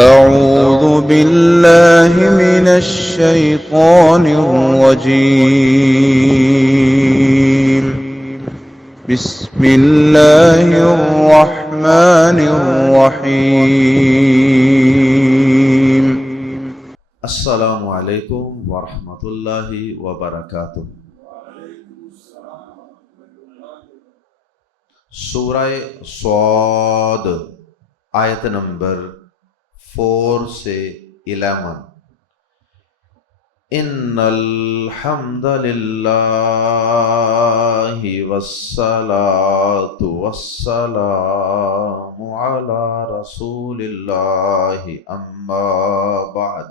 أعوذ بالله من الشيطان الرجيم. بسم الله الرحمن الرحيم. السلام علیکم ورحمۃ اللہ وبرکاتہ۔ سورہ صاد آیت نمبر 4 سے 11۔ ان الحمد للہ والصلاة والسلام علی رسول اللہ اما بعد۔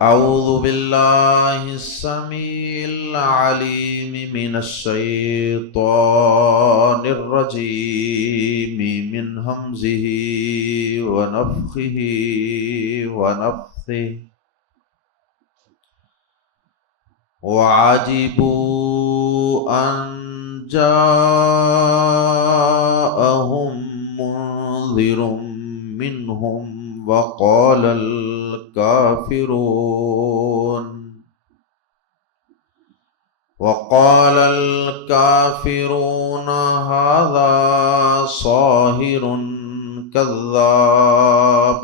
اعوذ باللہ السمیع العلیم من الشیطان الرجیم من ہمزہ ونفخہ ونفثہ۔ وعجبوا ان جاءہم منذر منہم وقال الكافرون هذا ساحر كذاب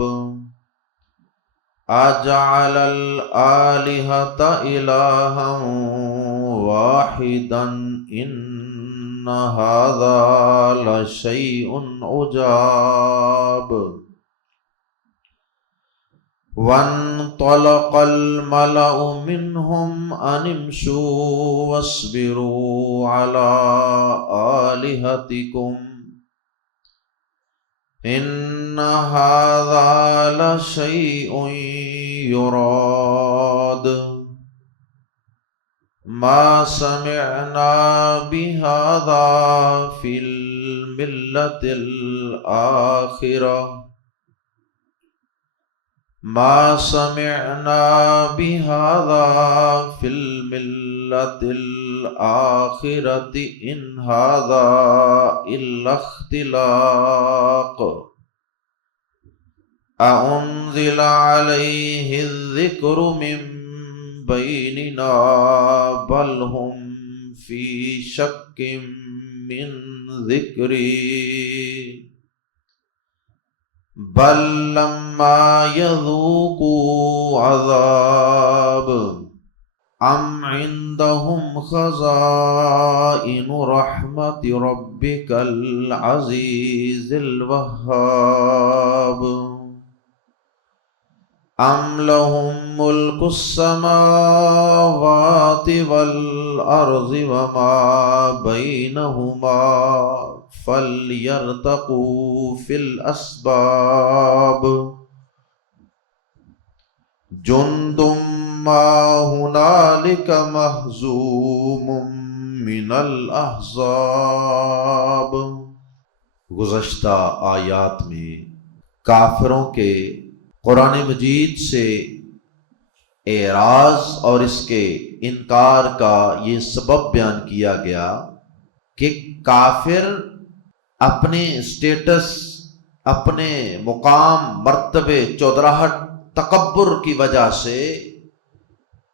أجعل الآلهة إلها واحدا إن هذا لشيء عجاب۔ وانطلق الملأ منهم أن امشوا واصبروا على آلهتكم إن هذا لشيء يراد ما سمعنا بهذا في الملة الآخرة ما سمعنا بهذا في الملة الآخرة إن هذا إلا اختلاق أأنزل عليه الذكر من بيننا بل هم في شك من ذكري بل لما يذوقوا عذاب ام عندهم خزائن رحمة ربك العزيز الوهاب ام لهم ملك السماوات والأرض وما بينهما فَلْيَرْتَقُوا فِي الْأَسْبَابِ جُنْدٌ مَّا هُنَالِكَ مَهْزُومٌ مِّنَ الْأَحْزَابِ۔ گزشتہ آیات میں کافروں کے قرآن مجید سے اعراض اور اس کے انکار کا یہ سبب بیان کیا گیا کہ کافر اپنے اسٹیٹس، اپنے مقام، مرتبے، چودراہٹ، تکبر کی وجہ سے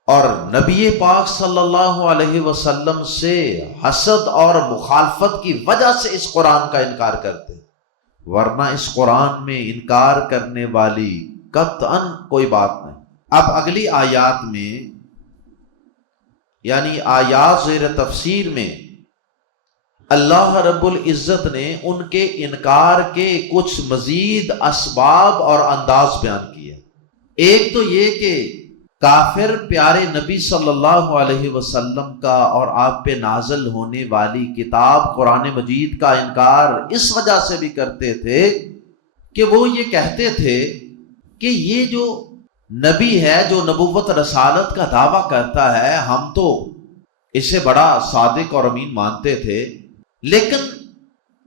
اور نبی پاک صلی اللہ علیہ وسلم سے حسد اور مخالفت کی وجہ سے اس قرآن کا انکار کرتے، ورنہ اس قرآن میں انکار کرنے والی قطعاً کوئی بات نہیں۔ اب اگلی آیات میں یعنی آیات زیر تفسیر میں اللہ رب العزت نے ان کے انکار کے کچھ مزید اسباب اور انداز بیان کیے۔ ایک تو یہ کہ کافر پیارے نبی صلی اللہ علیہ وسلم کا اور آپ پہ نازل ہونے والی کتاب قرآن مجید کا انکار اس وجہ سے بھی کرتے تھے کہ وہ یہ کہتے تھے کہ یہ جو نبی ہے جو نبوت رسالت کا دعویٰ کرتا ہے ہم تو اسے بڑا صادق اور امین مانتے تھے، لیکن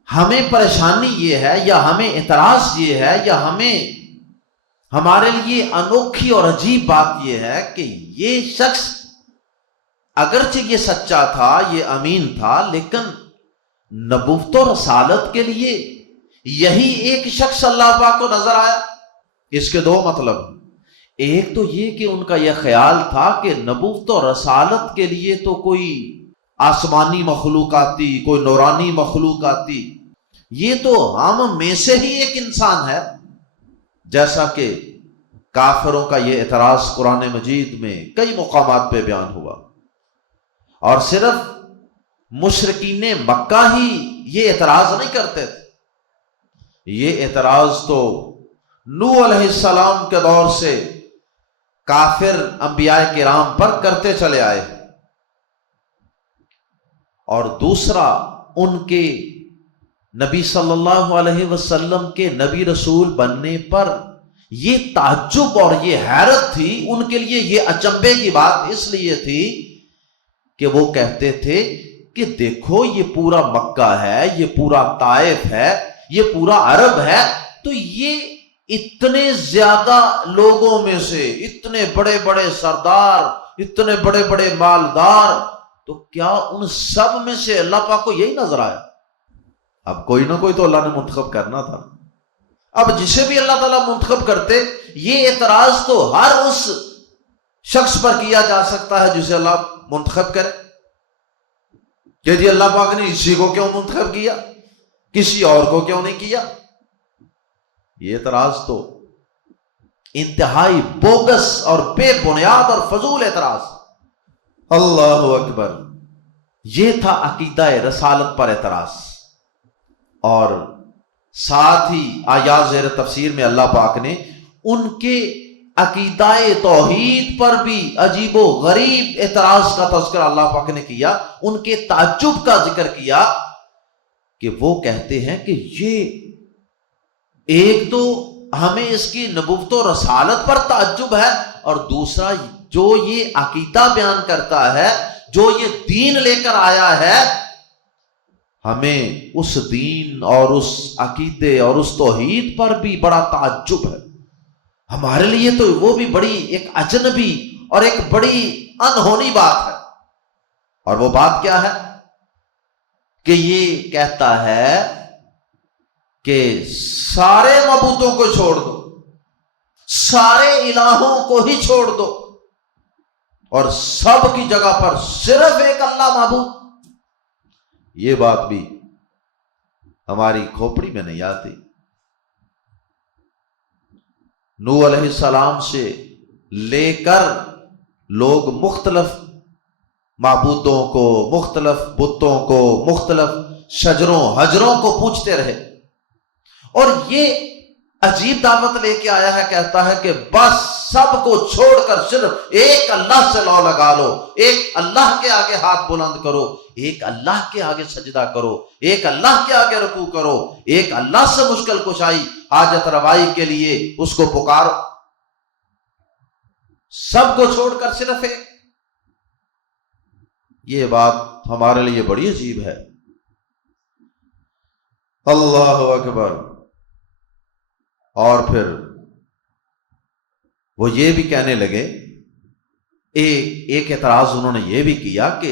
ہمیں پریشانی یہ ہے یا ہمیں اعتراض یہ ہے یا ہمارے لیے انوکھی اور عجیب بات یہ ہے کہ یہ شخص اگرچہ یہ سچا تھا، یہ امین تھا، لیکن نبوت و رسالت کے لیے یہی ایک شخص اللہ پاک کو نظر آیا۔ اس کے دو مطلب، ایک تو یہ کہ ان کا یہ خیال تھا کہ نبوت و رسالت کے لیے تو کوئی آسمانی مخلوق آتی، کوئی نورانی مخلوق آتی، یہ تو ہم میں سے ہی ایک انسان ہے۔ جیسا کہ کافروں کا یہ اعتراض قرآن مجید میں کئی مقامات پہ بیان ہوا، اور صرف مشرکین مکہ ہی یہ اعتراض نہیں کرتے تھے، یہ اعتراض تو نوح علیہ السلام کے دور سے کافر انبیاء کرام پر کرتے چلے آئے۔ اور دوسرا، ان کے نبی صلی اللہ علیہ وسلم کے نبی رسول بننے پر یہ تعجب اور یہ حیرت تھی، ان کے لیے یہ اچنبے کی بات اس لیے تھی کہ وہ کہتے تھے کہ دیکھو یہ پورا مکہ ہے، یہ پورا طائف ہے، یہ پورا عرب ہے، تو یہ اتنے زیادہ لوگوں میں سے اتنے بڑے بڑے سردار، اتنے بڑے بڑے مالدار، تو کیا ان سب میں سے اللہ پاک کو یہی نظر آیا؟ اب کوئی نہ کوئی تو اللہ نے منتخب کرنا تھا۔ اب جسے بھی اللہ تعالیٰ منتخب کرتے، یہ اعتراض تو ہر اس شخص پر کیا جا سکتا ہے جسے اللہ منتخب کرے، کہ جی اللہ پاک نے اسی کو کیوں منتخب کیا، کسی اور کو کیوں نہیں کیا؟ یہ اعتراض تو انتہائی بوگس اور بے بنیاد اور فضول اعتراض۔ اللہ اکبر۔ یہ تھا عقیدہ رسالت پر اعتراض۔ اور ساتھ ہی آیات زیر تفسیر میں اللہ پاک نے ان کے عقیدہ توحید پر بھی عجیب و غریب اعتراض کا تذکرہ اللہ پاک نے کیا، ان کے تعجب کا ذکر کیا کہ وہ کہتے ہیں کہ یہ ایک تو ہمیں اس کی نبوت و رسالت پر تعجب ہے، اور دوسرا جو یہ عقیدہ بیان کرتا ہے، جو یہ دین لے کر آیا ہے، ہمیں اس دین اور اس عقیدے اور اس توحید پر بھی بڑا تعجب ہے۔ ہمارے لیے تو وہ بھی بڑی ایک اجنبی اور ایک بڑی انہونی بات ہے۔ اور وہ بات کیا ہے کہ یہ کہتا ہے کہ سارے معبودوں کو چھوڑ دو، سارے الہوں کو ہی چھوڑ دو، اور سب کی جگہ پر صرف ایک اللہ معبود۔ یہ بات بھی ہماری کھوپڑی میں نہیں آتی۔ نوح علیہ السلام سے لے کر لوگ مختلف معبودوں کو، مختلف بتوں کو، مختلف شجروں حجروں کو پوچھتے رہے، اور یہ عجیب دعوت لے کے آیا ہے، کہتا ہے کہ بس سب کو چھوڑ کر صرف ایک اللہ سے لو لگا لو، ایک اللہ کے آگے ہاتھ بلند کرو، ایک اللہ کے آگے سجدہ کرو، ایک اللہ کے آگے رکوع کرو، ایک اللہ سے مشکل کشائی حاجت روائی کے لیے اس کو پکارو، سب کو چھوڑ کر صرف ایک۔ یہ بات ہمارے لیے بڑی عجیب ہے۔ اللہ اکبر۔ اور پھر وہ یہ بھی کہنے لگے، ایک اعتراض انہوں نے یہ بھی کیا کہ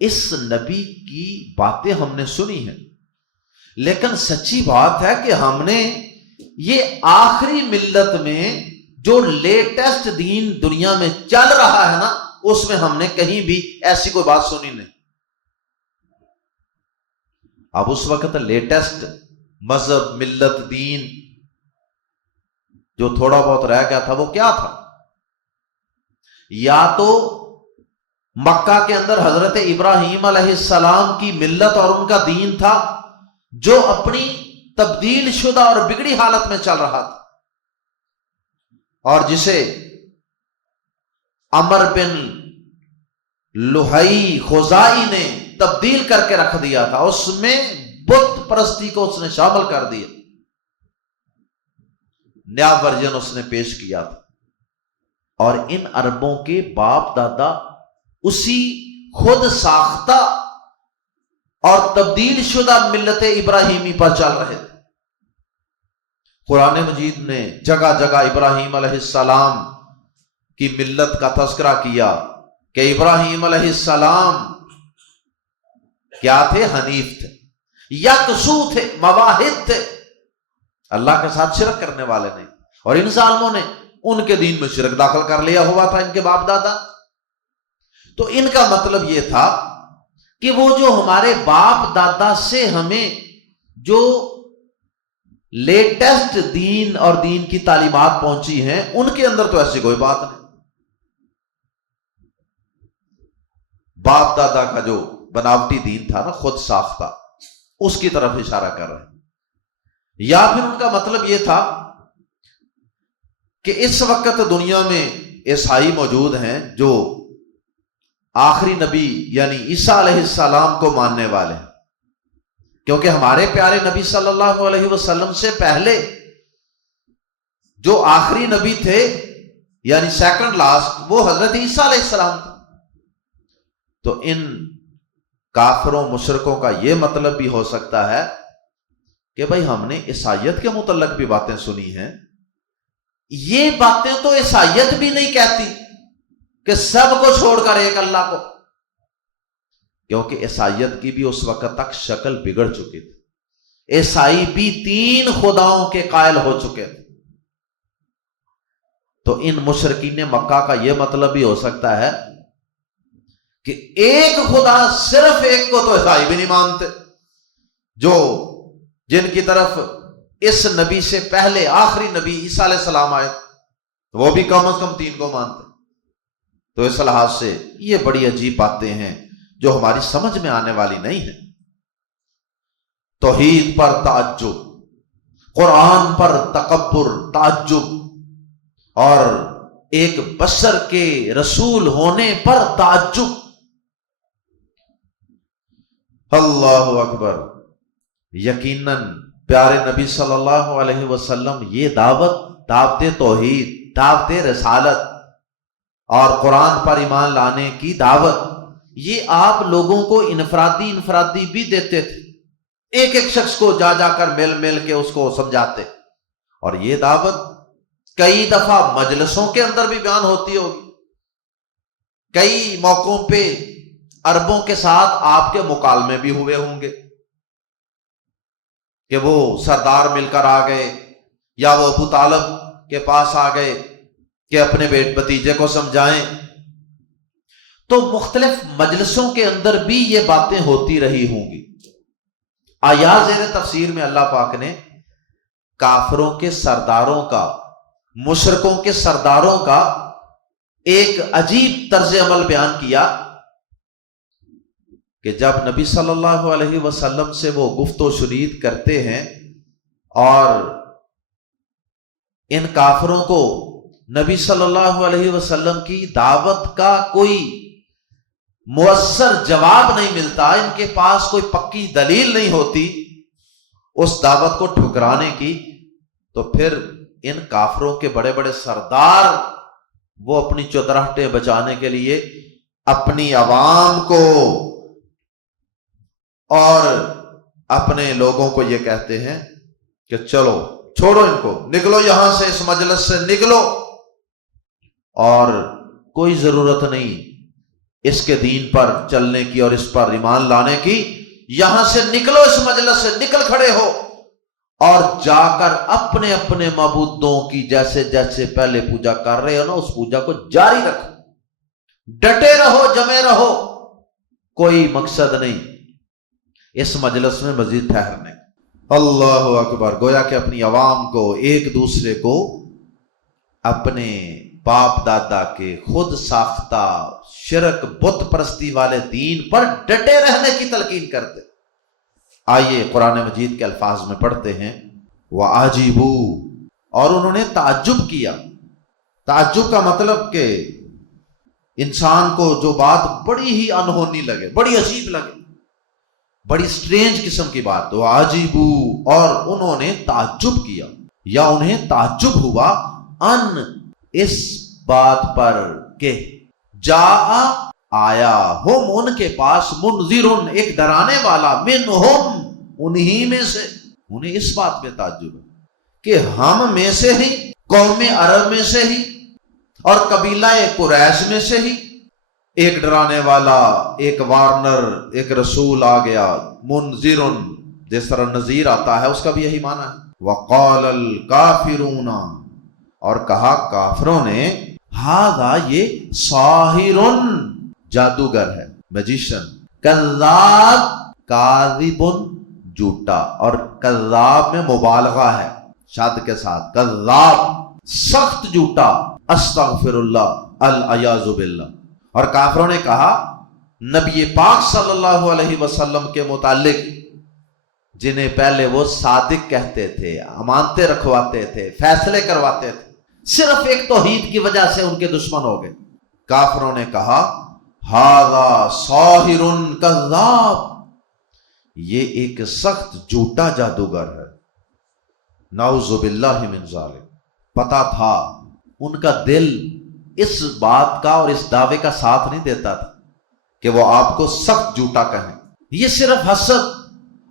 اس نبی کی باتیں ہم نے سنی ہیں، لیکن سچی بات ہے کہ ہم نے یہ آخری ملت میں جو لیٹسٹ دین دنیا میں چل رہا ہے نا، اس میں ہم نے کہیں بھی ایسی کوئی بات سنی نہیں۔ اب اس وقت لیٹسٹ مذہب، ملت، دین جو تھوڑا بہت رہ گیا تھا وہ کیا تھا؟ یا تو مکہ کے اندر حضرت ابراہیم علیہ السلام کی ملت اور ان کا دین تھا، جو اپنی تبدیل شدہ اور بگڑی حالت میں چل رہا تھا، اور جسے عمر بن لوہی خزائی نے تبدیل کر کے رکھ دیا تھا، اس میں بت پرستی کو اس نے شامل کر دیا، نیا ورژن اس نے پیش کیا تھا۔ اور ان عربوں کے باپ دادا اسی خود ساختہ اور تبدیل شدہ ملت ابراہیمی پر چل رہے تھے۔ قرآن مجید نے جگہ جگہ ابراہیم علیہ السلام کی ملت کا تذکرہ کیا کہ ابراہیم علیہ السلام کیا تھے؟ حنیف تھے، یکسو تھے، مواحد تھے، اللہ کے ساتھ شرک کرنے والے نہیں، اور ان ظالموں نے ان کے دین میں شرک داخل کر لیا ہوا تھا ان کے باپ دادا۔ تو ان کا مطلب یہ تھا کہ وہ جو ہمارے باپ دادا سے ہمیں جو لیٹسٹ دین اور دین کی تعلیمات پہنچی ہیں ان کے اندر تو ایسی کوئی بات نہیں۔ باپ دادا کا جو بناوٹی دین تھا نا، خود ساختہ، اس کی طرف اشارہ کر رہے ہیں۔ یا پھر ان کا مطلب یہ تھا کہ اس وقت دنیا میں عیسائی موجود ہیں جو آخری نبی یعنی عیسیٰ علیہ السلام کو ماننے والے ہیں، کیونکہ ہمارے پیارے نبی صلی اللہ علیہ وسلم سے پہلے جو آخری نبی تھے یعنی سیکنڈ لاسٹ، وہ حضرت عیسیٰ علیہ السلام تھے۔ تو ان کافروں مشرکوں کا یہ مطلب بھی ہو سکتا ہے کہ بھائی ہم نے عیسائیت کے متعلق بھی باتیں سنی ہیں، یہ باتیں تو عیسائیت بھی نہیں کہتی کہ سب کو چھوڑ کر ایک اللہ کو، کیونکہ عیسائیت کی بھی اس وقت تک شکل بگڑ چکی تھی، عیسائی بھی 3 خداؤں کے قائل ہو چکے تھے۔ تو ان مشرکین مکہ کا یہ مطلب بھی ہو سکتا ہے کہ ایک خدا، صرف ایک کو تو عیسائی بھی نہیں مانتے، جن کی طرف اس نبی سے پہلے آخری نبی عیسیٰ علیہ السلام آئے وہ بھی کم از کم 3 کو مانتے۔ تو اس لحاظ سے یہ بڑی عجیب باتیں ہیں جو ہماری سمجھ میں آنے والی نہیں ہیں۔ توحید پر تعجب، قرآن پر تکبر، تعجب، اور ایک بشر کے رسول ہونے پر تعجب۔ اللہ اکبر! یقیناً پیارے نبی صلی اللہ علیہ وسلم یہ دعوت توحید، دعوت رسالت اور قرآن پر ایمان لانے کی دعوت، یہ آپ لوگوں کو انفرادی بھی دیتے تھے، ایک ایک شخص کو جا کر مل کے اس کو سمجھاتے، اور یہ دعوت کئی دفعہ مجلسوں کے اندر بھی بیان ہوتی ہوگی، کئی موقعوں پہ عربوں کے ساتھ آپ کے مکالمے بھی ہوئے ہوں گے کہ وہ سردار مل کر آ گئے یا وہ ابو طالب کے پاس آ گئے کہ اپنے بھتیجے کو سمجھائیں۔ تو مختلف مجلسوں کے اندر بھی یہ باتیں ہوتی رہی ہوں گی۔ آیات زیر تفسیر میں اللہ پاک نے کافروں کے سرداروں کا، مشرکوں کے سرداروں کا ایک عجیب طرز عمل بیان کیا کہ جب نبی صلی اللہ علیہ وسلم سے وہ گفت و شنید کرتے ہیں اور ان کافروں کو نبی صلی اللہ علیہ وسلم کی دعوت کا کوئی مؤثر جواب نہیں ملتا، ان کے پاس کوئی پکی دلیل نہیں ہوتی اس دعوت کو ٹھکرانے کی، تو پھر ان کافروں کے بڑے بڑے سردار وہ اپنی چودراہٹیں بچانے کے لیے اپنی عوام کو اور اپنے لوگوں کو یہ کہتے ہیں کہ چلو چھوڑو ان کو، نکلو یہاں سے، اس مجلس سے نکلو، اور کوئی ضرورت نہیں اس کے دین پر چلنے کی اور اس پر ایمان لانے کی، یہاں سے نکلو، اس مجلس سے نکل کھڑے ہو اور جا کر اپنے اپنے معبودوں کی جیسے جیسے پہلے پوجا کر رہے ہو نا، اس پوجا کو جاری رکھو، ڈٹے رہو، جمے رہو، کوئی مقصد نہیں اس مجلس میں مزید ٹھہرنے۔ اللہ اکبر! گویا کہ اپنی عوام کو، ایک دوسرے کو اپنے باپ دادا کے خود ساختہ شرک بت پرستی والے دین پر ڈٹے رہنے کی تلقین کرتے۔ آئیے قرآن مجید کے الفاظ میں پڑھتے ہیں، وَعَجِبُوا، اور انہوں نے تعجب کیا۔ تعجب کا مطلب کہ انسان کو جو بات بڑی ہی انہونی لگے، بڑی عجیب لگے، بڑی سٹرینج قسم کی بات، وَعَجِبُوا، اور انہوں نے تعجب کیا یا انہیں تعجب ہوا، ان، اس بات پر کہ جاء، آیا، ہم، ان کے پاس، منذرن، ایک ڈرانے والا، منہم، انہی میں سے۔ انہیں اس بات پہ تعجب ہے کہ ہم میں سے ہی، قوم عرب میں سے ہی اور قبیلہ قریش میں سے ہی ایک ڈرانے والا، ایک وارنر، ایک رسول آ گیا، منذرن، جس طرح نذیر آتا ہے اس کا بھی یہی معنی ہے. وقال الکافرون، اور کہا کافروں نے، ہذا یہ ساحر جادوگر ہے، میجیشن، کذاب کاذب جھوٹا، اور کذاب میں مبالغہ ہے شاد کے ساتھ، کذاب سخت جھوٹا، استغفر اللہ العیاذ باللہ. اور کافروں نے کہا نبی پاک صلی اللہ علیہ وسلم کے متعلق، جنہیں پہلے وہ صادق کہتے تھے، امانتیں رکھواتے تھے، فیصلے کرواتے تھے، صرف ایک توحید کی وجہ سے ان کے دشمن ہو گئے. کافروں نے کہا ھذا ساحر کذاب، یہ ایک سخت جھوٹا جادوگر ہے. نعوذ باللہ من ذالک. پتا تھا ان کا دل اس بات کا اور اس دعوے کا ساتھ نہیں دیتا تھا کہ وہ آپ کو سخت جھوٹا کہیں. یہ صرف حسد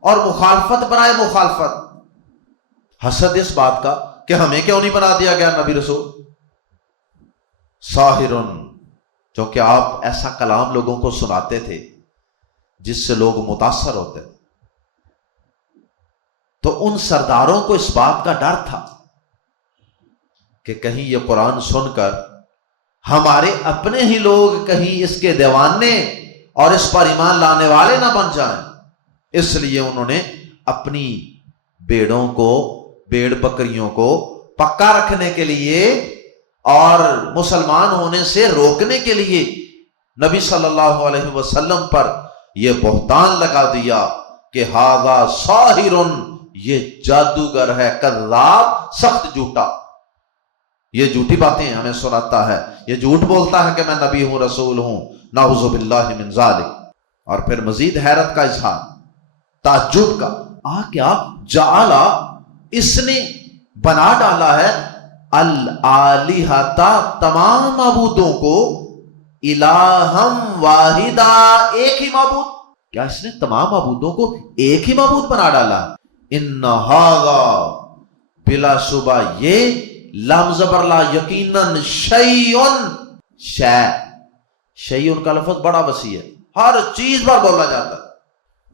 اور مخالفت برائے مخالفت، حسد اس بات کا کہ ہمیں کیوں نہیں بنا دیا گیا نبی رسول. ساحرن، چونکہ آپ ایسا کلام لوگوں کو سناتے تھے جس سے لوگ متاثر ہوتے، تو ان سرداروں کو اس بات کا ڈر تھا کہ کہیں یہ قرآن سن کر ہمارے اپنے ہی لوگ کہیں اس کے دیوانے اور اس پر ایمان لانے والے نہ بن جائیں. اس لیے انہوں نے اپنی بیڑوں کو، بیڑ بکریوں کو پکا رکھنے کے لیے اور مسلمان ہونے سے روکنے کے لیے نبی صلی اللہ علیہ وسلم پر یہ بہتان لگا دیا کہ ھذا ساحر، یہ جادوگر ہے، کذاب سخت جھوٹا. یہ جھوٹی باتیں ہمیں سناتا ہے، یہ جھوٹ بولتا ہے کہ میں نبی ہوں، رسول ہوں. نعوذ باللہ من ذالک. اور پھر مزید حیرت کا اظہار، تعجب کا. کیا جعلا، اس نے بنا ڈالا ہے، الآلہۃ، تمام معبودوں کو، الہم واحدہ، ایک ہی معبود. کیا اس نے تمام معبودوں کو ایک ہی معبود بنا ڈالا؟ ان ھذا، بلا شبہ یہ، لام زبر لا، یقیناً، شیء، شیء کا لفظ بڑا وسیع ہے، ہر چیز پر بولا جاتا ہے.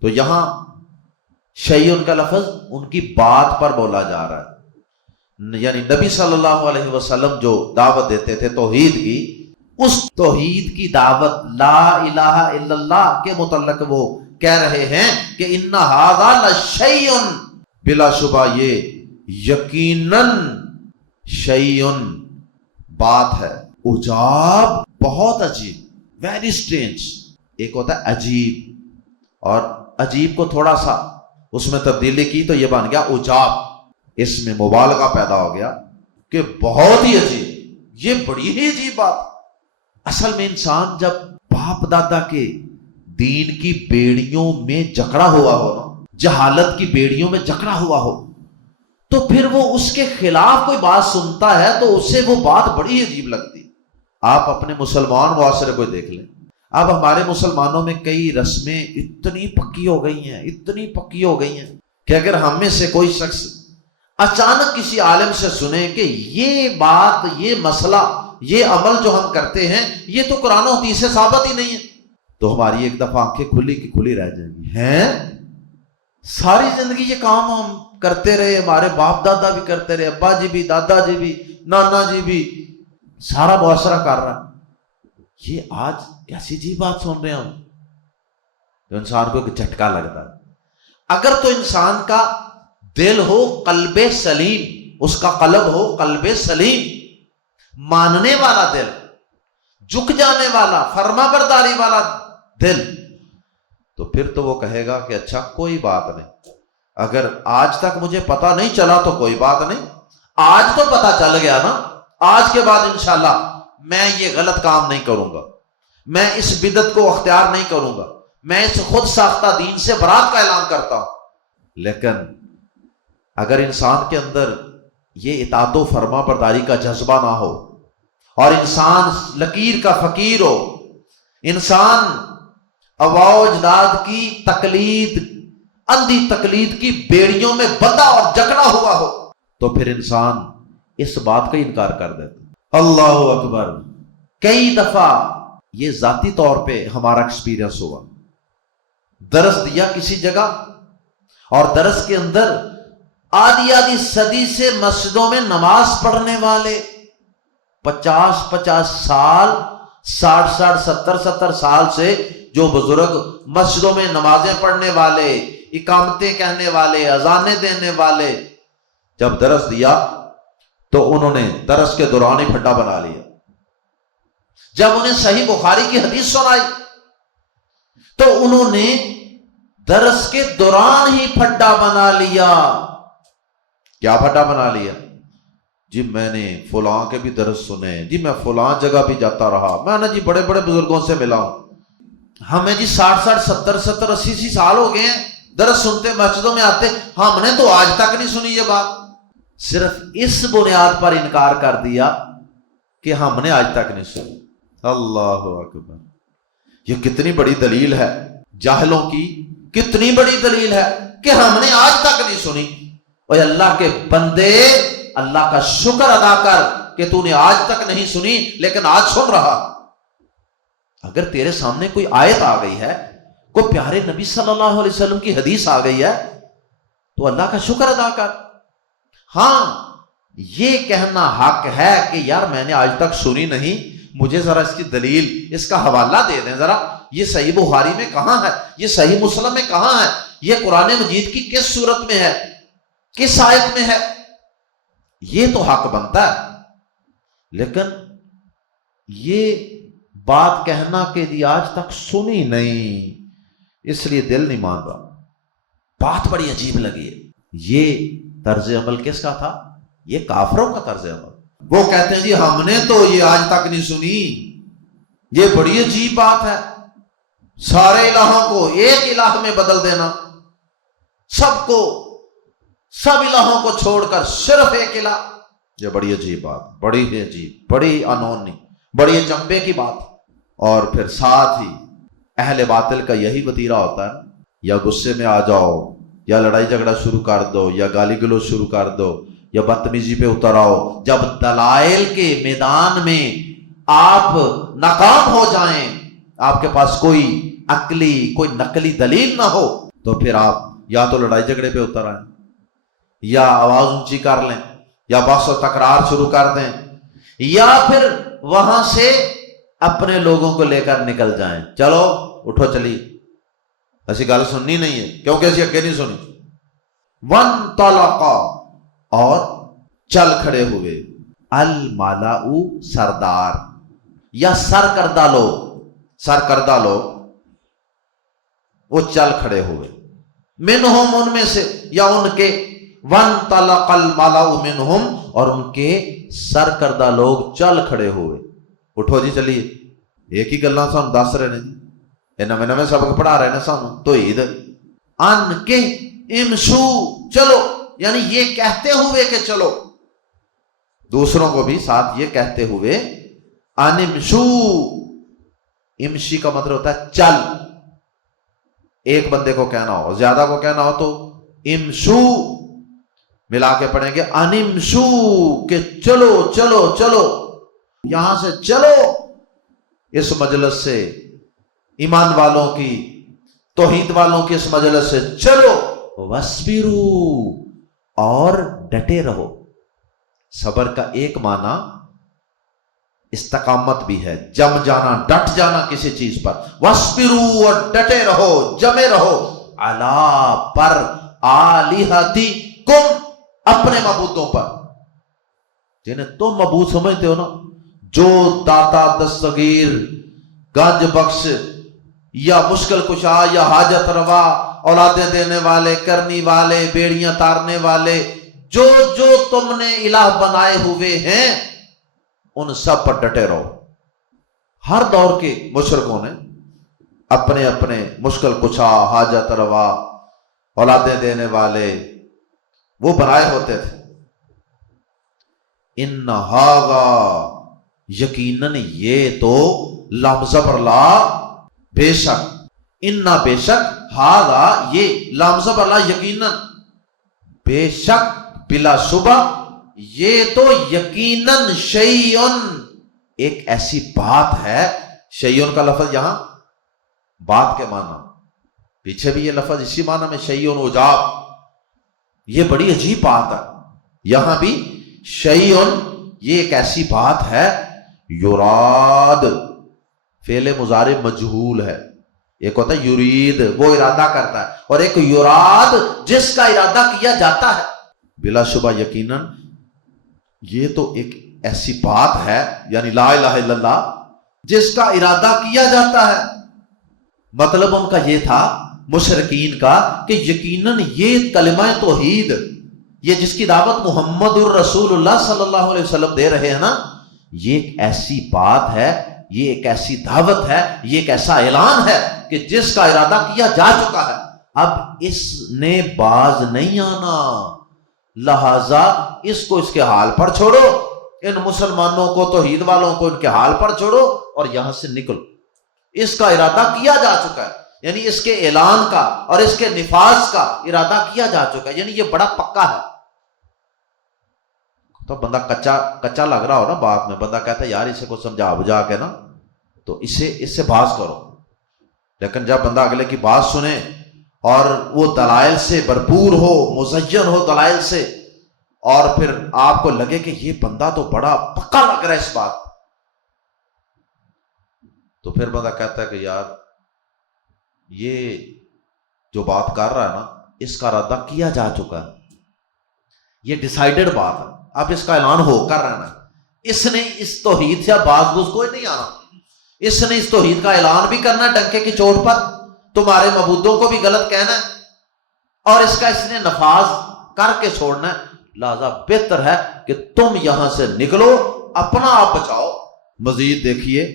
تو یہاں شیء کا لفظ ان کی بات پر بولا جا رہا ہے، یعنی نبی صلی اللہ علیہ وسلم جو دعوت دیتے تھے توحید کی، اس توحید کی دعوت لا الہ الا اللہ کے متعلق وہ کہہ رہے ہیں کہ ان ھذا لشیء، بلا شبہ یہ یقیناً شیء بات ہے، عجاب، بہت عجیب، ویری اسٹرینج. ایک ہوتا ہے عجیب، اور عجیب کو تھوڑا سا اس میں تبدیلی کی تو یہ بن گیا عجاب. اس میں مبالغہ پیدا ہو گیا کہ بہت ہی عجیب، یہ بڑی ہی عجیب بات. اصل میں انسان جب باپ دادا کے دین کی بیڑیوں میں جکڑا ہوا ہو نا، جہالت کی بیڑیوں میں جکڑا ہوا ہو، تو پھر وہ اس کے خلاف کوئی بات سنتا ہے تو اسے وہ بات بڑی عجیب لگتی. آپ اپنے مسلمان معاشرے کو دیکھ لیں. اب ہمارے مسلمانوں میں کئی رسمیں اتنی پکی ہو گئی ہیں، اتنی پکی ہو گئی ہیں کہ اگر ہم میں سے کوئی شخص اچانک کسی عالم سے سنے کہ یہ بات، یہ مسئلہ، یہ عمل جو ہم کرتے ہیں یہ تو قرآن و حدیث سے ثابت ہی نہیں ہے، تو ہماری ایک دفعہ آنکھیں کھلی کی کھلی رہ جائیں گی. ہیں ساری زندگی یہ کام ہم کرتے رہے، ہمارے باپ دادا بھی کرتے رہے، ابا جی بھی، دادا جی بھی، نانا جی بھی، سارا معاشرہ کر رہا ہے. یہ آج کیسی جی بات سن رہے ہیں ہم، تو انسان کو ایک جھٹکا لگتا ہے. اگر تو انسان کا دل ہو قلب سلیم، اس کا قلب ہو قلب سلیم، ماننے والا دل، جھک جانے والا، فرما برداری والا دل، تو پھر تو وہ کہے گا کہ اچھا کوئی بات نہیں، اگر آج تک مجھے پتا نہیں چلا تو کوئی بات نہیں، آج تو پتا چل گیا نا، آج کے بعد انشاءاللہ میں یہ غلط کام نہیں کروں گا، میں اس بدعت کو اختیار نہیں کروں گا، میں اس خود ساختہ دین سے برات کا اعلان کرتا ہوں. لیکن اگر انسان کے اندر یہ اطاعت و فرما برداری کا جذبہ نہ ہو، اور انسان لکیر کا فقیر ہو، انسان آباء و اجداد کی تقلید، اندھی تقلید کی بیڑیوں میں بندھا اور جکڑا ہوا ہو، تو پھر انسان اس بات کا انکار کر دیتا. اللہ اکبر. کئی دفعہ یہ ذاتی طور پہ ہمارا ایکسپیرینس ہوا، درس دیا کسی جگہ اور درس کے اندر آدھی صدی سے مسجدوں میں نماز پڑھنے والے 50 سال 60 70 سال سے جو بزرگ مسجدوں میں نمازیں پڑھنے والے، اقامتیں کہنے والے، اذانیں دینے والے، جب درس دیا تو انہوں نے درس کے دوران ہی پھڈا بنا لیا۔ جب انہیں صحیح بخاری کی حدیث سنائی تو انہوں نے درس کے دوران ہی پھڈا بنا لیا۔ کیا پھڈا بنا لیا؟ جی میں نے فلاں کے بھی درس سنے، جی میں فلاں جگہ بھی جاتا رہا، میں نے جی بڑے بڑے بزرگوں سے ملا ہوں، ہمیں جی 60 70 80 سال ہو گئے ہیں درس سنتے، مسجدوں میں آتے، ہم نے تو آج تک نہیں سنی یہ بات۔ صرف اس بنیاد پر انکار کر دیا کہ ہم نے آج تک نہیں سنی۔ اللہ اکبر، یہ کتنی بڑی دلیل ہے، جاہلوں کی کتنی بڑی دلیل ہے کہ ہم نے آج تک نہیں سنی۔ اور اللہ کے بندے، اللہ کا شکر ادا کر کہ تو نے آج تک نہیں سنی لیکن آج سن رہا۔ اگر تیرے سامنے کوئی آیت آ گئی ہے، کوئی پیارے نبی صلی اللہ علیہ وسلم کی حدیث آ گئی ہے تو اللہ کا شکر ادا کر۔ ہاں یہ کہنا حق ہے کہ یار میں نے آج تک سنی نہیں، مجھے ذرا اس کی دلیل، اس کا حوالہ دے دیں ذرا، یہ صحیح بخاری میں کہاں ہے، یہ صحیح مسلم میں کہاں ہے، یہ قرآن مجید کی کس صورت میں ہے، کس آیت میں ہے۔ یہ تو حق بنتا ہے، لیکن یہ بات کہنا کہ جی آج تک سنی نہیں، اس لیے دل نہیں مان رہا، بات بڑی عجیب لگی ہے۔ یہ طرز عمل کس کا تھا؟ یہ کافروں کا طرز عمل۔ وہ کہتے ہیں جی ہم نے تو یہ آج تک نہیں سنی، یہ بڑی عجیب بات ہے، سارے الہوں کو ایک الہ میں بدل دینا، سب الہوں کو چھوڑ کر صرف ایک الہ، یہ بڑی عجیب بات، بڑی عجیب، بڑی انہونی، بڑی چمبے کی بات۔ اور پھر ساتھ ہی اہل باطل کا یہی وتیرہ ہوتا ہے، یا غصے میں آ جاؤ، یا لڑائی جھگڑا شروع کر دو، یا گالی گلوچ شروع کر دو، یا بدتمیزی پہ اتر آؤ۔ جب دلائل کے میدان میں آپ ناکام ہو جائیں، آپ کے پاس کوئی عقلی، کوئی نقلی دلیل نہ ہو، تو پھر آپ یا تو لڑائی جھگڑے پہ اتر آئیں، یا آواز اونچی کر لیں، یا بحث و تکرار شروع کر دیں، یا پھر وہاں سے اپنے لوگوں کو لے کر نکل جائیں، چلو اٹھو چلیے، ایسی گل سننی نہیں ہے کیونکہ ایسی اگے نہیں سنی۔ وانطلقا، اور چل کھڑے ہوئے، الملاؤ سردار یا سرکردہ لوگ وہ چل کھڑے ہوئے، منہم ان میں سے، یا ان کے، وانطلق الملاؤ منہم، اور ان کے سرکردہ لوگ چل کھڑے ہوئے، اٹھو جی چلیے، ایک ہی گلاں سانوں دس رہے نے جی، یہ نویں سبق پڑھا رہے نے سانوں توحید، ان کے امشو، چلو، یعنی یہ کہتے ہوئے کہ چلو، دوسروں کو بھی ساتھ یہ کہتے ہوئے، ان امشو، امشی کا مطلب ہوتا ہے چل، ایک بندے کو کہنا ہو، زیادہ کو کہنا ہو تو امشو، ملا کے پڑھیں گے ان امشو، کہ چلو چلو چلو، یہاں سے چلو، اس مجلس سے، ایمان والوں کی، توحید والوں کی اس مجلس سے چلو، وَاسْبِرُوا، اور ڈٹے رہو۔ صبر کا ایک معنی استقامت بھی ہے، جم جانا، ڈٹ جانا کسی چیز پر، وَاسْبِرُوا، اور ڈٹے رہو، جمے رہو، عَلَىٰ، پر، آلِهَتِكُمْ، اپنے معبودوں پر، جنہیں تم معبود سمجھتے ہو نا، جو داتا، دستگیر، گنج بخش، یا مشکل کشا، یا حاجت روا، اولادیں دینے والے، کرنی والے، بیڑیاں تارنے والے، جو تم نے الہ بنائے ہوئے ہیں، ان سب پر ڈٹے رہو۔ ہر دور کے مشرکوں نے اپنے اپنے مشکل کشا، حاجت روا، اولادیں دینے والے وہ بنائے ہوتے تھے۔ ان ہاغا، یقیناً یہ تو لام زبر لا، بے شک، انا، بے شک، ہاغا، یہ لام زبر لا، یقیناً، بے شک، بلا شبہ، یہ تو یقیناً شیئن، ایک ایسی بات ہے، شیئن کا لفظ یہاں بات کے معنی، پیچھے بھی یہ لفظ اسی معنی میں شیئن عجاب، یہ بڑی عجیب بات ہے. یہاں بھی شیئن یہ ایک ایسی بات ہے، یراد فعل مضارع مجہول ہے. ایک ہوتا ہے یرید، وہ ارادہ کرتا ہے، اور ایک یراد جس کا ارادہ کیا جاتا ہے. بلا شبہ یقیناً یہ تو ایک ایسی بات ہے، یعنی لا الہ الا اللہ جس کا ارادہ کیا جاتا ہے. مطلب ان کا یہ تھا مشرکین کا کہ یقیناً یہ کلمہ توحید، یہ جس کی دعوت محمد الرسول اللہ صلی اللہ علیہ وسلم دے رہے ہیں نا، یہ ایک ایسی بات ہے، یہ ایک ایسی دعوت ہے، یہ ایک ایسا اعلان ہے کہ جس کا ارادہ کیا جا چکا ہے. اب اس نے باز نہیں آنا، لہذا اس کو اس کے حال پر چھوڑو، ان مسلمانوں کو توحید والوں کو ان کے حال پر چھوڑو اور یہاں سے نکلو. اس کا ارادہ کیا جا چکا ہے، یعنی اس کے اعلان کا اور اس کے نفاذ کا ارادہ کیا جا چکا ہے، یعنی یہ بڑا پکا ہے. تو بندہ کچا لگ رہا ہو نا بات میں، بندہ کہتا ہے یار اسے کو سمجھا بجھا کے نا تو اس سے باز کرو. لیکن جب بندہ اگلے کی بات سنے اور وہ دلائل سے بھرپور ہو، مزین ہو دلائل سے، اور پھر آپ کو لگے کہ یہ بندہ تو بڑا پکا لگ رہا ہے اس بات، تو پھر بندہ کہتا ہے کہ یار یہ جو بات کر رہا ہے نا اس کا ارادہ کیا جا چکا ہے، یہ ڈیسائیڈڈ بات ہے، اب اس کا اعلان ہو کر رہنا. اس نے اس توحید سے باز بوز کوئی نہیں آنا، اس نے اس توحید کا اعلان بھی کرنا ہے ڈنکے کی چوٹ پر، تمہارے معبودوں کو بھی غلط کہنا ہے، اور اس کا اس نے نفاذ کر کے چھوڑنا ہے. لہذا بہتر ہے کہ تم یہاں سے نکلو، اپنا آپ بچاؤ. مزید دیکھیے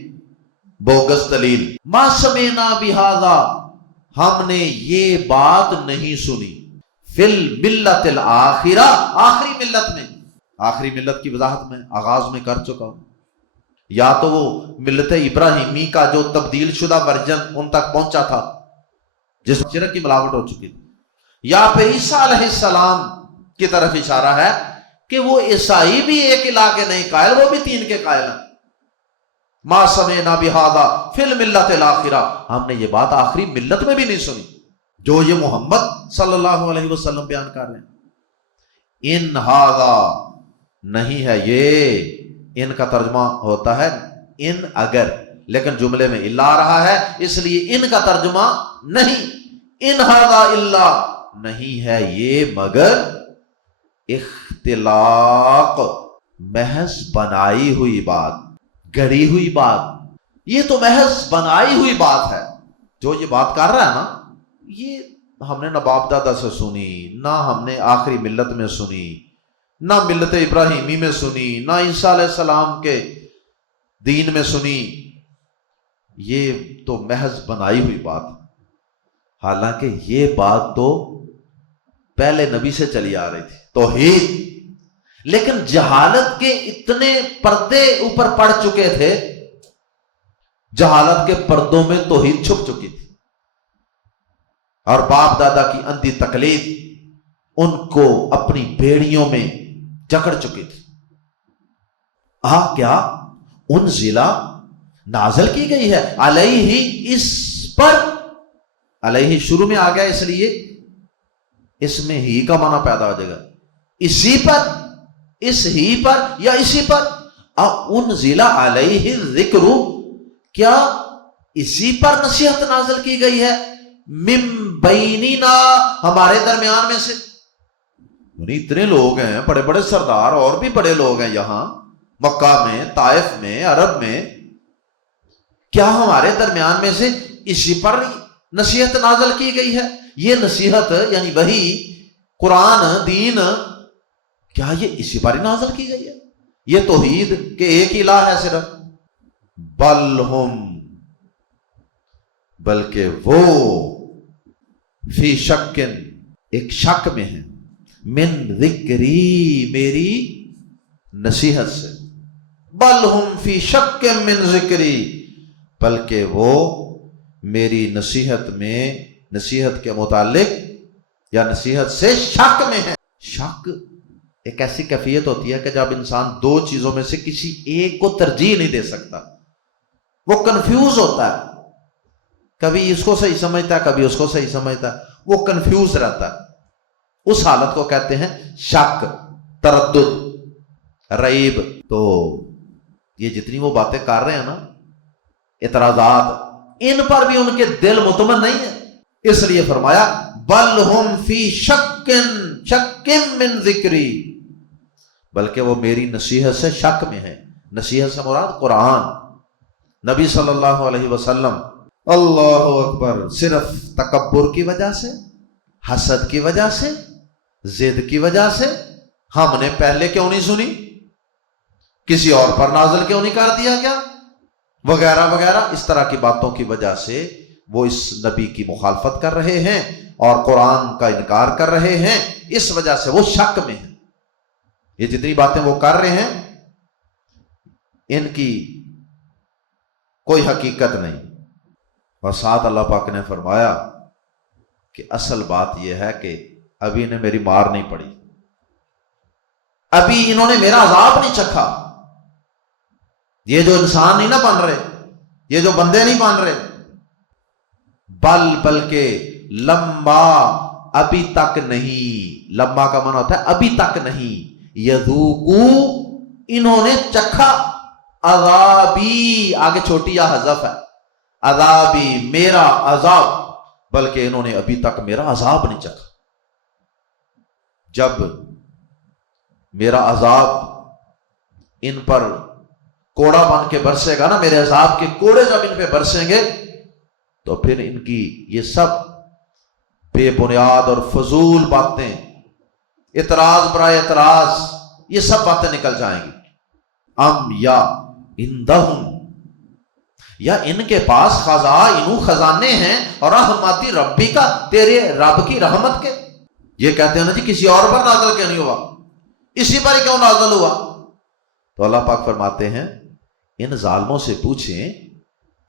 بوگس دلیل، ما سمعنا بہذا، ہم نے یہ بات نہیں سنی، فی الملت الاخرہ، آخری ملت میں. آخری ملت کی وضاحت میں آغاز میں کر چکا ہوں. یا تو وہ ملت ابراہیمی کا جو تبدیل شدہ ورژن ان تک پہنچا تھا جس میں شرک کی ملاوٹ ہو چکی تھی، یا پھر عیسیٰ علیہ السلام کی طرف اشارہ ہے کہ وہ عیسائی بھی ایک الہ کے نہیں قائل، وہ بھی تین کے قائل ہیں. ما سمعنا بہذا فی الملت الاخرہ، ہم نے یہ بات آخری ملت میں بھی نہیں سنی جو یہ محمد صلی اللہ علیہ وسلم بیان کر رہے ہیں. ان ھذا، نہیں ہے یہ، ان کا ترجمہ ہوتا ہے ان اگر، لیکن جملے میں الا آ رہا ہے اس لیے ان کا ترجمہ نہیں. ان ھذا الا، نہیں ہے یہ مگر اختلاق، محض بنائی ہوئی بات، گڑی ہوئی بات. یہ تو محض بنائی ہوئی بات ہے. جو یہ بات کر رہا ہے نا، یہ ہم نے نہ باپ دادا سے سنی، نہ ہم نے آخری ملت میں سنی، نہ ملت ابراہیمی میں سنی، نہ عیسیٰ علیہ السلام کے دین میں سنی. یہ تو محض بنائی ہوئی بات. حالانکہ یہ بات تو پہلے نبی سے چلی آ رہی تھی، توحید، لیکن جہالت کے اتنے پردے اوپر پڑ چکے تھے، جہالت کے پردوں میں توحید چھپ چکی تھی، اور باپ دادا کی اندھی تقلید ان کو اپنی بیڑیوں میں جکڑ چکی تھی. کیا انزلہ، نازل کی گئی ہے، علیہ، اس پر، علیہ شروع میں آ گیا اس لیے اس میں ہی کا معنی پیدا ہو جائے گا، اسی پر، اس ہی پر یا اسی پر. انزل علیہ الذکر، کیا اسی پر نصیحت نازل کی گئی ہے، من بیننا، ہمارے درمیان میں سے. اتنے لوگ ہیں، بڑے بڑے سردار اور بھی بڑے لوگ ہیں یہاں مکہ میں، طائف میں، عرب میں، کیا ہمارے درمیان میں سے اسی پر نصیحت نازل کی گئی ہے؟ یہ نصیحت یعنی وہی قرآن، دین، کیا یہ اسی پر ہی نازل کی گئی ہے؟ یہ توحید کہ ایک الہ ہے صرف. بل ہم، بلکہ وہ، فی شکن، ایک شک میں ہیں، من ذکری، میری نصیحت سے. بل ہم فی شک من ذکری، بلکہ وہ میری نصیحت میں، نصیحت کے متعلق یا نصیحت سے شک میں ہے. شک ایک ایسی کیفیت ہوتی ہے کہ جب انسان دو چیزوں میں سے کسی ایک کو ترجیح نہیں دے سکتا، وہ کنفیوز ہوتا ہے کبھی اس کو صحیح سمجھتا ہے کبھی اس کو صحیح سمجھتا ہے، وہ کنفیوز رہتا ہے، اس حالت کو کہتے ہیں شک، تردد، ریب۔ تو یہ جتنی وہ باتیں کر رہے ہیں نا، اعتراضات، ان پر بھی ان کے دل مطمئن نہیں ہے، اس لیے فرمایا بل ہم فی شک من ذکری، بلکہ وہ میری نصیحت سے شک میں ہے۔ نصیحت سے مراد قرآن، نبی صلی اللہ علیہ وسلم۔ اللہ اکبر، صرف تکبر کی وجہ سے، حسد کی وجہ سے، ضد کی وجہ سے، ہم نے پہلے کیوں نہیں سنی، کسی اور پر نازل کیوں نہیں کر دیا کیا، وغیرہ وغیرہ، اس طرح کی باتوں کی وجہ سے وہ اس نبی کی مخالفت کر رہے ہیں اور قرآن کا انکار کر رہے ہیں، اس وجہ سے وہ شک میں ہیں۔ یہ جتنی باتیں وہ کر رہے ہیں ان کی کوئی حقیقت نہیں۔ اور ساتھ اللہ پاک نے فرمایا کہ اصل بات یہ ہے کہ ابھی انہیں میری مار نہیں پڑی، ابھی انہوں نے میرا عذاب نہیں چکھا۔ یہ جو انسان نہیں نہ بن رہے، یہ جو بندے نہیں بن رہے، بلکہ لمبا، ابھی تک نہیں، لمبا کا معنی ہوتا ہے ابھی تک نہیں، یذوقو، انہوں نے چکھا، عذابی، آگے چھوٹی یا حذف ہے، عذابی، میرا عذاب، بلکہ انہوں نے ابھی تک میرا عذاب نہیں چکھا۔ جب میرا عذاب ان پر کوڑا بن کے برسے گا نا، میرے عذاب کے کوڑے جب ان پہ برسیں گے تو پھر ان کی یہ سب بے بنیاد اور فضول باتیں، اعتراض برائے اعتراض، یہ سب باتیں نکل جائیں گی۔ ام یا عندہم، یا ان کے پاس خزائن، خزانے ہیں، اور رحمت ربی کا، تیرے رب کی رحمت کے۔ یہ کہتے ہیں نا جی کسی اور پر نازل کیوں نہیں ہوا، اسی پر ہی کیوں نازل ہوا؟ تو اللہ پاک فرماتے ہیں ان ظالموں سے پوچھیں،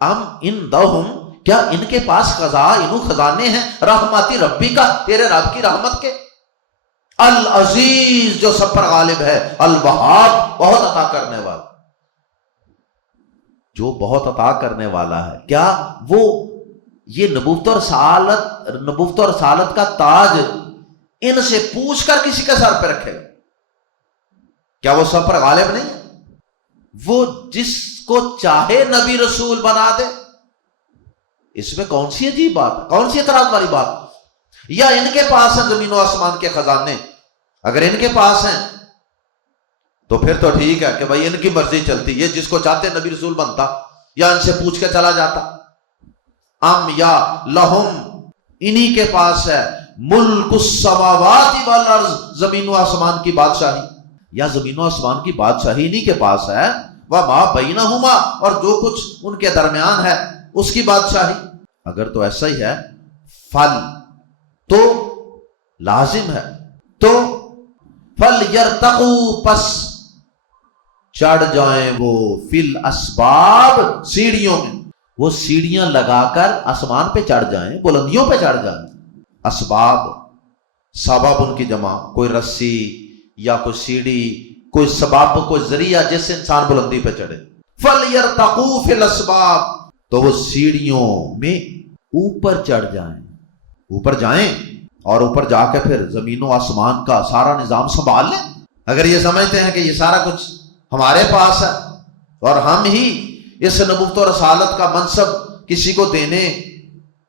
ام عندہم، کیا ان کے پاس خزائن، خزانے ہیں، رحمت ربی کا، تیرے رب کی رحمت کے، العزیز، جو سب پر غالب ہے، الوہاب، بہت عطا کرنے والا، جو بہت عطا کرنے والا ہے۔ کیا وہ یہ نبوت اور رسالت کا تاج ان سے پوچھ کر کسی کے سر پہ رکھے گا؟ کیا وہ سب پر غالب نہیں ہے؟ وہ جس کو چاہے نبی رسول بنا دے، اس میں کون سی عجیب بات، کون سی اعتراض والی بات؟ یا ان کے پاس ہیں زمین و آسمان کے خزانے، اگر ان کے پاس ہیں تو پھر تو ٹھیک ہے کہ بھائی ان کی مرضی چلتی، یہ جس کو چاہتے نبی رسول بنتا یا ان سے پوچھ کے چلا جاتا۔ ام یا لہم، انہی کے پاس ہے ملک السماوات والارض، زمین و آسمان کی بادشاہی، یا زمین و آسمان کی بادشاہی انہی کے پاس ہے، وما بینہما، اور جو کچھ ان کے درمیان ہے اس کی بادشاہی۔ اگر تو ایسا ہی ہے، فل تو لازم ہے، تو فل یرتقو، پس چڑھ جائیں وہ، فل اسباب، سیڑھیوں میں، وہ سیڑھیاں لگا کر آسمان پہ چڑھ جائیں، بلندیوں پہ چڑھ جائیں۔ اسباب، سبب ان کی جمع، کوئی رسی یا کوئی سیڑھی، کوئی سبب، کوئی ذریعہ جس سے انسان بلندی پہ چڑھے۔ فَلْيَرْتَقُوا فِي الْأَسْبَابِ، تو وہ سیڑھیوں میں اوپر چڑھ جائیں، اوپر جائیں، اور اوپر جا کے پھر زمین و آسمان کا سارا نظام سنبھال لیں۔ اگر یہ سمجھتے ہیں کہ یہ سارا کچھ ہمارے پاس ہے اور ہم ہی اس نبوت و رسالت کا منصب کسی کو دینے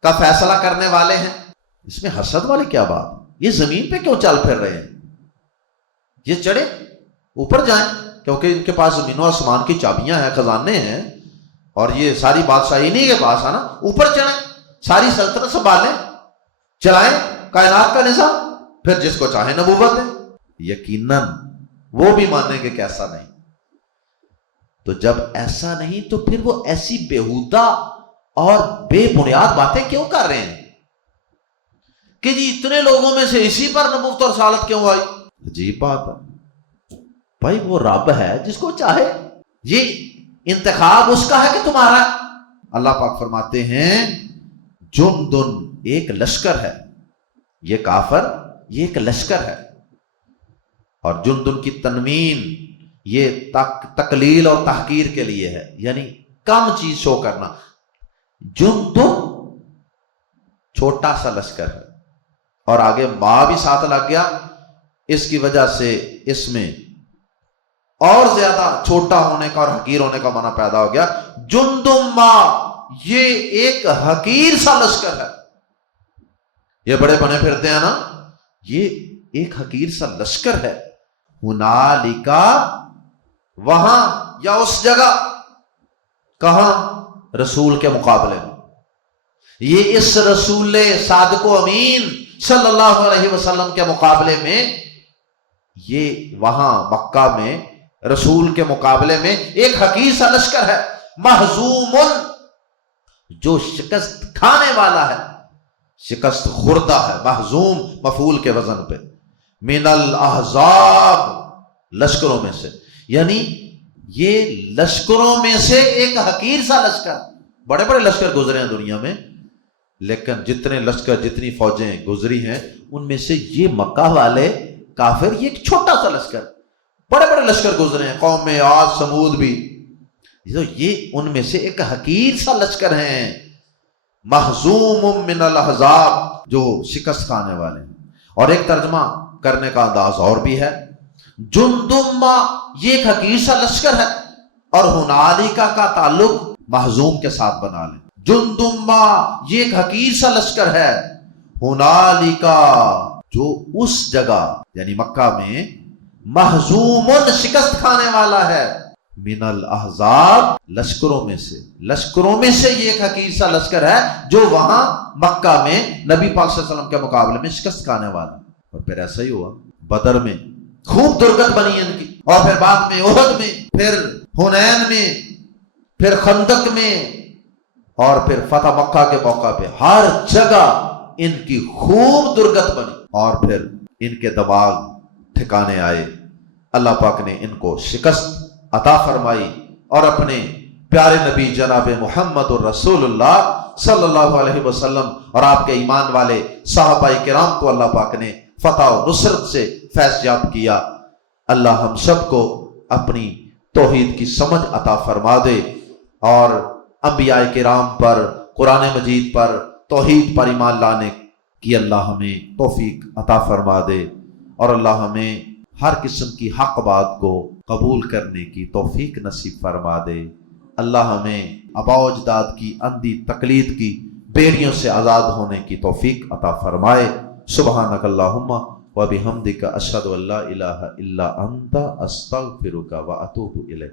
کا فیصلہ کرنے والے ہیں، اس میں حسد والی کیا بات؟ یہ زمین پہ کیوں چل پھر رہے ہیں؟ یہ چڑھے اوپر جائیں، کیونکہ ان کے پاس زمین و آسمان کی چابیاں ہیں، خزانے ہیں، اور یہ ساری بادشاہی انہی کے پاس ہے نا۔ اوپر چڑھیں، ساری سلطنت سنبھالیں، چلائیں کائنات کا نظام، پھر جس کو چاہے نبوت دیں۔ یقیناً وہ بھی مانیں گے کہ ایسا نہیں۔ تو جب ایسا نہیں تو پھر وہ ایسی بیہودہ اور بے بنیاد باتیں کیوں کر رہے ہیں کہ جی اتنے لوگوں میں سے اسی پر نبوت اور رسالت کیوں آئی؟ عجیب بات ہے بھائی، وہ رب ہے جس کو چاہے، یہ انتخاب اس کا ہے کہ تمہارا۔ اللہ پاک فرماتے ہیں جندن، ایک لشکر ہے، یہ کافر یہ ایک لشکر ہے، اور جندن کی تنوین یہ تقلیل اور تحقیر کے لیے ہے، یعنی کم چیز شو کرنا۔ جندن چھوٹا سا لشکر ہے، اور آگے ما بھی ساتھ لگ گیا، اس کی وجہ سے اس میں اور زیادہ چھوٹا ہونے کا اور حقیر ہونے کا معنی پیدا ہو گیا۔ جندم ما، یہ ایک حقیر سا لشکر ہے۔ یہ بڑے بنے پھرتے ہیں نا، یہ ایک حقیر سا لشکر ہے۔ ہنالکا، وہاں یا اس جگہ، کہاں؟ رسول کے مقابلے میں۔ یہ اس رسول صادق و امین صلی اللہ علیہ وسلم کے مقابلے میں، یہ وہاں مکہ میں رسول کے مقابلے میں ایک حقیر سا لشکر ہے۔ محزوم، جو شکست کھانے والا ہے، شکست خوردہ ہے۔ محزوم مفعول کے وزن پہ۔ من الاحزاب، لشکروں میں سے، یعنی یہ لشکروں میں سے ایک حقیر سا لشکر۔ بڑے بڑے لشکر گزرے ہیں دنیا میں، لیکن جتنے لشکر، جتنی فوجیں گزری ہیں، ان میں سے یہ مکہ والے کافر، یہ ایک چھوٹا سا لشکر۔ بڑے بڑے لشکر گزرے ہیں، قوم عاد، سمود بھی، یہ ان میں سے ایک حقیر سا لشکر ہیں۔ محزوم من الاحزاب، جو شکست کھانے والے ہیں۔ اور ایک ترجمہ کرنے کا انداز اور بھی ہے، جندم ما، یہ ایک حقیر سا لشکر ہے، اور ہنالکا کا تعلق محزوم کے ساتھ بنا لیں۔ جندم ما، یہ ایک حقیر سا لشکر ہے، ہنالکا، جو اس جگہ یعنی مکہ میں، محزوم، شکست کھانے والا ہے، من الاحزاب، لشکروں میں سے۔ لشکروں میں سے یہ ایک حقیر سا لشکر ہے جو وہاں مکہ میں نبی پاک صلی اللہ علیہ وسلم کے مقابلے میں شکست کھانے والا۔ اور پھر ایسا ہی ہوا، بدر میں خوب درگت بنی ان کی، اور پھر بعد میں احد میں، پھر حنین میں، پھر خندق میں، اور پھر فتح مکہ کے موقع پہ، ہر جگہ ان کی خوب درگت بنی، اور پھر ان کے دماغ ٹھکانے آئے۔ اللہ پاک نے ان کو شکست عطا فرمائی، اور اپنے پیارے نبی جناب محمد الرسول اللہ صلی اللہ علیہ وسلم اور آپ کے ایمان والے صحابہ کرام کو اللہ پاک نے فتح و نصرت سے فیض یاب کیا۔ اللہ ہم سب کو اپنی توحید کی سمجھ عطا فرما دے، اور انبیاء کرام پر، قرآن مجید پر، توحید پر ایمان لانے کی اللہ ہمیں توفیق عطا فرما دے، اور اللہ ہمیں ہر قسم کی حق بات کو قبول کرنے کی توفیق نصیب فرما دے۔ اللہ ہمیں آباء و اجداد کی اندھی تقلید کی بیڑیوں سے آزاد ہونے کی توفیق عطا فرمائے۔ سبحانک اللہم و بحمدک، اشہد ان لا الہ الا انت، استغفرک و اتوب الیک۔